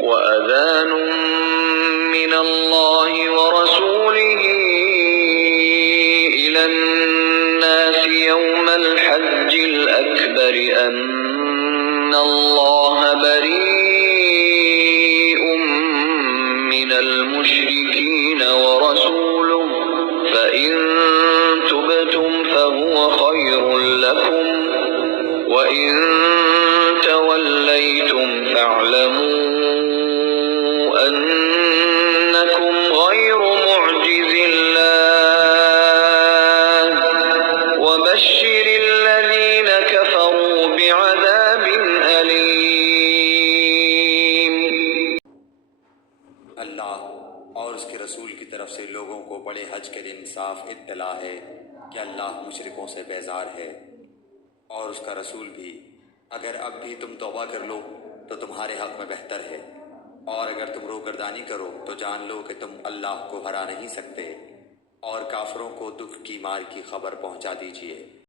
वअज़ान मिनल्लाहि व रसूलिही इलन्नासि यौमल हज्जिल अकबर अन्नल्लाह बरीउम मिनल मुश्रिकीन व रसूलुहु फ़इन तुबतुम फ़हुव खैरुल लकुम व इन तवल्लैतुम फ़अलमू अन्नकुम गैरु मुअ्जिज़िल्लाह व बश्शिरिल लज़ीन कफ़रू बिअज़ाबिन अलीम। अल्लाह और उसके रसूल की तरफ से लोगों को बड़े हज के दिन साफ इत्तला है कि अल्लाह मुशरिकों से बेजार है, और उसका रसूल भी। अगर अब भी तुम तौबा कर लो तो तुम्हारे हक़ में बेहतर है, और अगर तुम रोगर्दानी करो तो जान लो कि तुम अल्लाह को हरा नहीं सकते, और काफिरों को दुख की मार की खबर पहुँचा दीजिए।